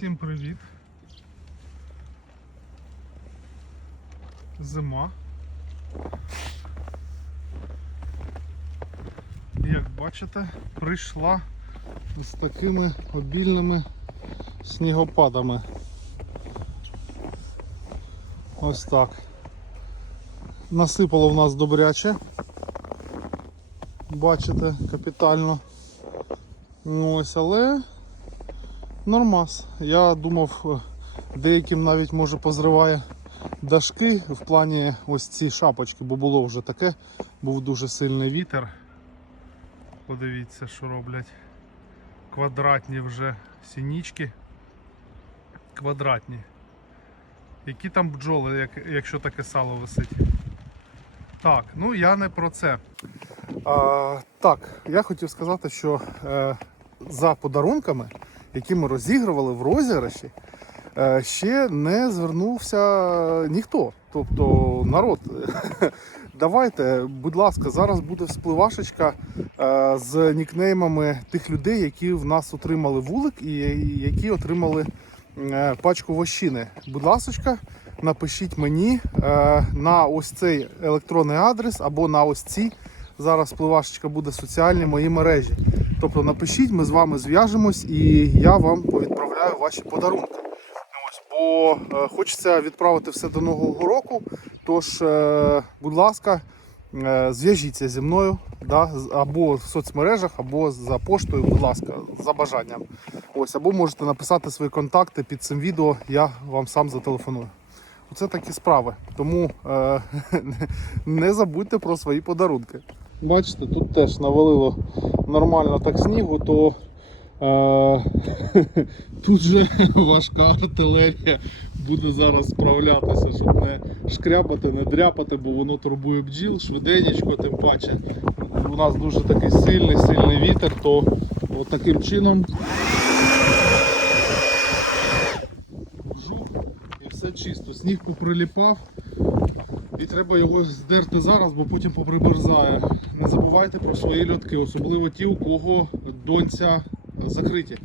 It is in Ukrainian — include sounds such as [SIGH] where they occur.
Всім привіт. Зима. Як бачите, прийшла з такими обільними снігопадами. Ось так. Насипало в нас добряче. Бачите, капітально. Ну, Ось, але нормас. Я думав, е, деяким навіть може позриває дашки в плані ось ці шапочки, бо було вже таке, був дуже сильний вітер. Подивіться, що роблять. Квадратні вже сінічки. Квадратні. Які там бджоли, як, якщо таке сало висить? Так, ну я не про це. А, так, я хотів сказати, що е, за подарунками, які ми розігрували в розіграші, е, ще не звернувся ніхто. Тобто народ. [LAUGHS] Давайте, будь ласка, зараз буде вспливашечка е, з нікнеймами тих людей, які в нас отримали вулик і які отримали е, пачку вощини. Будь ласка, напишіть мені на ось цей електронний адрес або на ось ці. Зараз впливашечка буде соціальні мої мережі. Тобто напишіть, ми з вами зв'яжемось і я вам повідправляю ваші подарунки. Ось, бо е, хочеться відправити все до Нового року. Тож, е, будь ласка, е, зв'яжіться зі мною да, або в соцмережах, або за поштою, будь ласка, за бажанням. Ось, або можете написати свої контакти під цим відео, я вам сам зателефоную. Оце такі справи. Тому е, [LAUGHS] не забудьте про свої подарунки. Бачите, тут теж навалило нормально так снігу, то е, [LAUGHS] тут же [LAUGHS] важка артилерія буде зараз справлятися, щоб не шкряпати, не дряпати, бо воно турбує бджіл, швиденечко, тим паче. У нас дуже такий сильний, сильний вітер, то от таким чином жух і все чисто. Сніг поприліпав. І треба його здерти зараз, бо потім поприберзає. Не забувайте про свої льотки, особливо ті, у кого донця закриті.